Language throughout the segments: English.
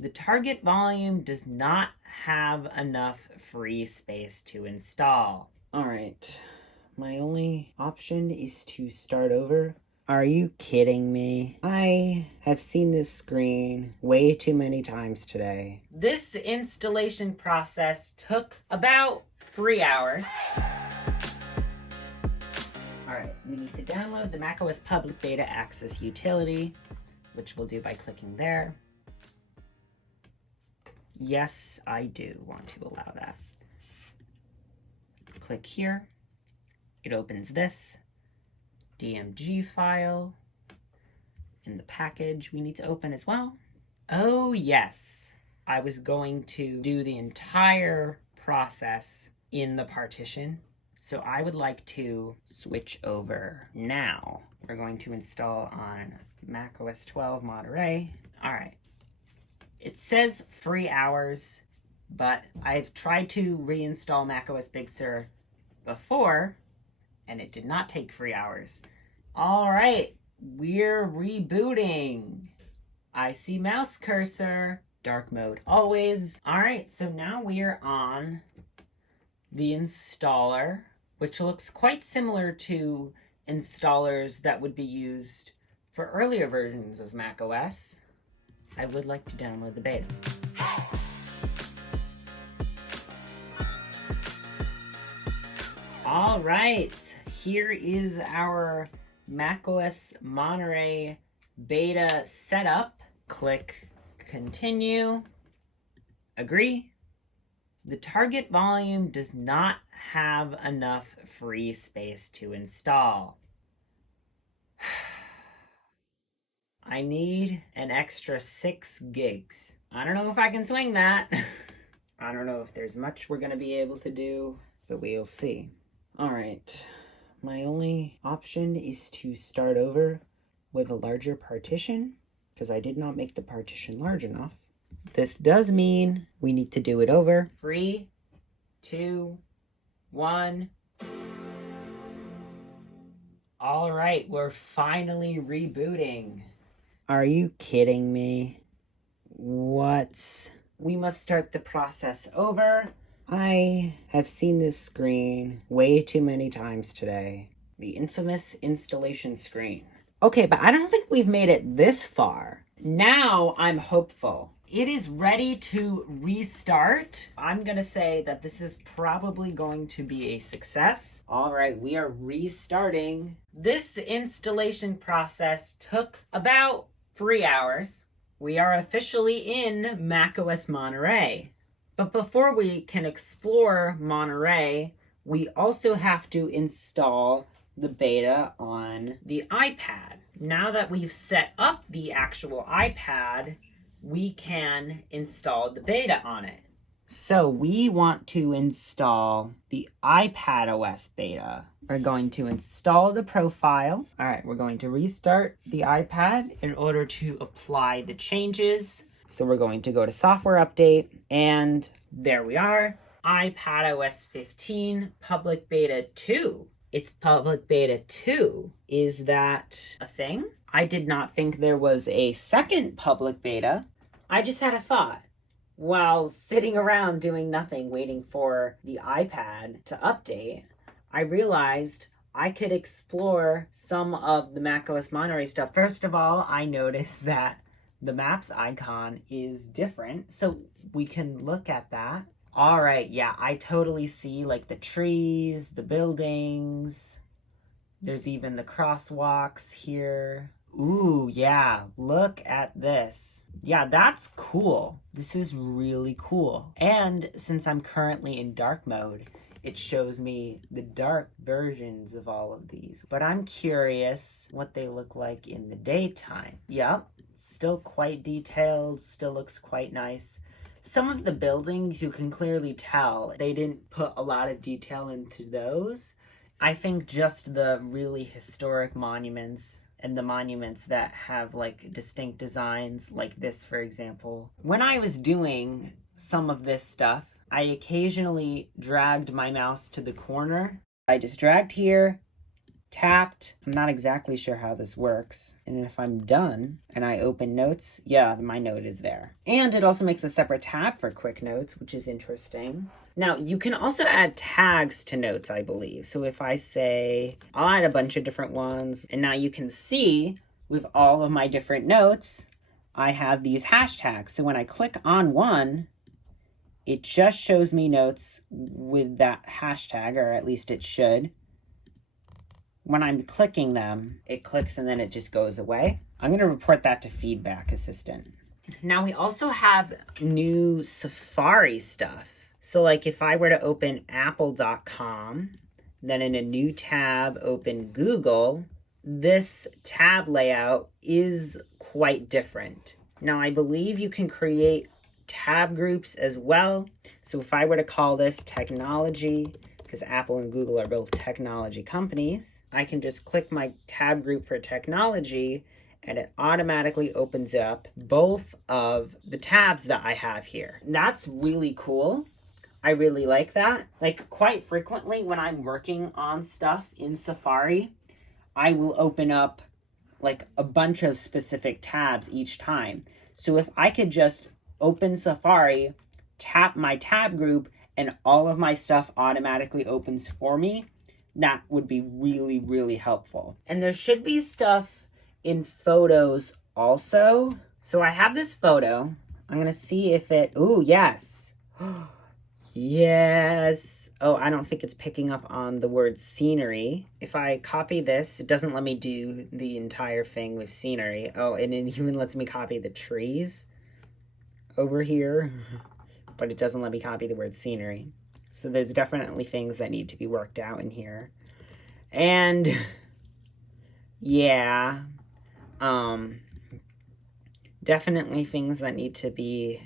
The target volume does not have enough free space to install. All right, my only option is to start over. Are you kidding me? I have seen this screen way too many times today. This installation process took about 3 hours. All right, we need to download the macOS Public Beta Access utility, which we'll do by clicking there. Yes, I do want to allow that. Click here. It opens this DMG file in the package we need to open as well. Oh yes, I was going to do the entire process in the partition. So I would like to switch over now. We're going to install on macOS 12 Monterey. All right. It says 3 hours, but I've tried to reinstall macOS Big Sur before, and it did not take 3 hours. All right, we're rebooting. I see mouse cursor, dark mode always. All right, so now we are on the installer, which looks quite similar to installers that would be used for earlier versions of macOS. I would like to download the beta. All right, here is our macOS Monterey beta setup. Click continue, agree. The target volume does not have enough free space to install. I need an extra 6 gigs. I don't know if I can swing that. I don't know if there's much we're gonna be able to do, but we'll see. All right, my only option is to start over with a larger partition because I did not make the partition large enough. This does mean we need to do it over. 3, 2, 1. All right, we're finally rebooting. Are you kidding me? What? We must start the process over. I have seen this screen way too many times today. The infamous installation screen. Okay, but I don't think we've made it this far. Now I'm hopeful. It is ready to restart. I'm gonna say that this is probably going to be a success. All right, we are restarting. This installation process took about 3 hours. We are officially in macOS Monterey. But before we can explore Monterey, we also have to install the beta on the iPad. Now that we've set up the actual iPad, we can install the beta on it. So we want to install the iPadOS beta. We're going to install the profile. All right, we're going to restart the iPad in order to apply the changes. So we're going to go to software update, and there we are. iPadOS 15 public beta 2. It's public beta 2. Is that a thing? I did not think there was a second public beta. I just had a thought. While sitting around doing nothing, waiting for the iPad to update, I realized I could explore some of the macOS Monterey stuff. First of all, I noticed that the maps icon is different, so we can look at that. All right, yeah, I totally see like the trees, the buildings. There's even the crosswalks here. Ooh, yeah, look at this. Yeah, that's cool. This is really cool. And since I'm currently in dark mode, it shows me the dark versions of all of these. But I'm curious what they look like in the daytime. Yep, still quite detailed, still looks quite nice. Some of the buildings, you can clearly tell they didn't put a lot of detail into those. I think just the really historic monuments and the monuments that have like distinct designs, like this, for example. When I was doing some of this stuff, I occasionally dragged my mouse to the corner. I just dragged here, tapped. I'm not exactly sure how this works. And if I'm done and I open notes, yeah, my note is there. And it also makes a separate tab for quick notes, which is interesting. Now, you can also add tags to notes, I believe. So if I say, I'll add a bunch of different ones, and now you can see with all of my different notes, I have these hashtags. So when I click on one, it just shows me notes with that hashtag, or at least it should. When I'm clicking them, it clicks and then it just goes away. I'm going to report that to Feedback Assistant. Now we also have new Safari stuff. So like if I were to open apple.com, then in a new tab, open Google, this tab layout is quite different. Now I believe you can create tab groups as well. So if I were to call this technology, because Apple and Google are both technology companies, I can just click my tab group for technology and it automatically opens up both of the tabs that I have here. That's really cool. I really like that. Like quite frequently when I'm working on stuff in Safari, I will open up like a bunch of specific tabs each time. So if I could just open Safari, tap my tab group, and all of my stuff automatically opens for me, that would be really, really helpful. And there should be stuff in Photos also. So I have this photo. I'm gonna see if it, ooh, yes. Yes. Oh, I don't think it's picking up on the word scenery. If I copy this, it doesn't let me do the entire thing with scenery. Oh, and it even lets me copy the trees over here, but it doesn't let me copy the word scenery. So there's definitely things that need to be worked out in here. And yeah, definitely things that need to be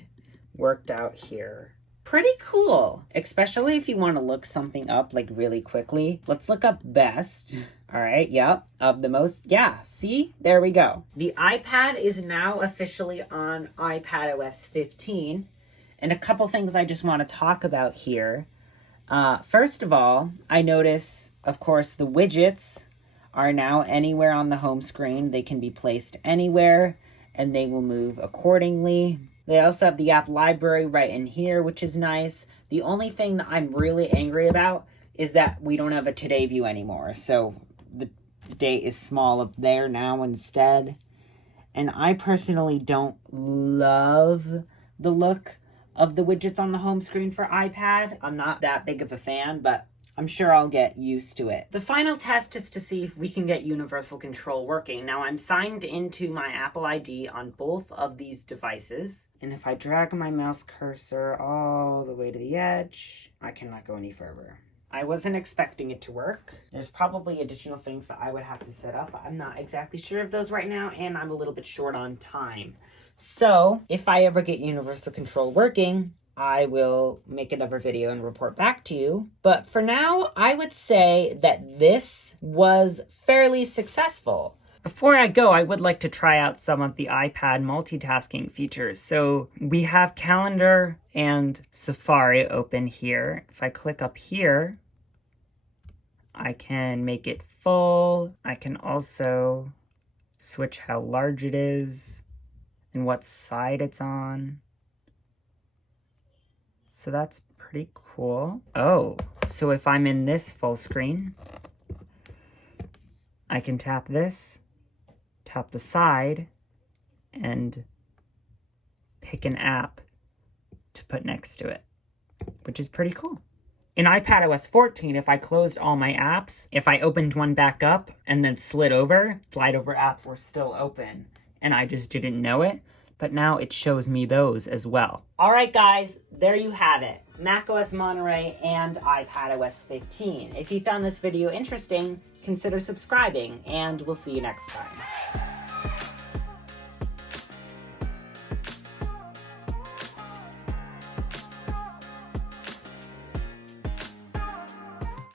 worked out here. Pretty cool, especially if you want to look something up like really quickly. Let's look up best. All right, yep, of the most, yeah, see, there we go. The iPad is now officially on iPadOS 15. And a couple things I just want to talk about here. First of all, I notice, of course, the widgets are now anywhere on the home screen. They can be placed anywhere and they will move accordingly. They also have the app library right in here, which is nice. The only thing that I'm really angry about is that we don't have a today view anymore. So the date is small up there now instead. And I personally don't love the look of the widgets on the home screen for iPad. I'm not that big of a fan, but I'm sure I'll get used to it. The final test is to see if we can get universal control working. Now I'm signed into my Apple ID on both of these devices. And if I drag my mouse cursor all the way to the edge, I cannot go any further. I wasn't expecting it to work. There's probably additional things that I would have to set up. I'm not exactly sure of those right now, and I'm a little bit short on time. So if I ever get universal control working, I will make another video and report back to you. But for now, I would say that this was fairly successful. Before I go, I would like to try out some of the iPad multitasking features. So we have Calendar and Safari open here. If I click up here, I can make it full. I can also switch how large it is and what side it's on. So that's pretty cool. Oh, so if I'm in this full screen, I can tap this, tap the side, and pick an app to put next to it, which is pretty cool. In iPadOS 14, if I closed all my apps, if I opened one back up and then slide over apps were still open, and I just didn't know it. But now it shows me those as well. All right, guys, there you have it. macOS Monterey and iPadOS 15. If you found this video interesting, consider subscribing, and we'll see you next time.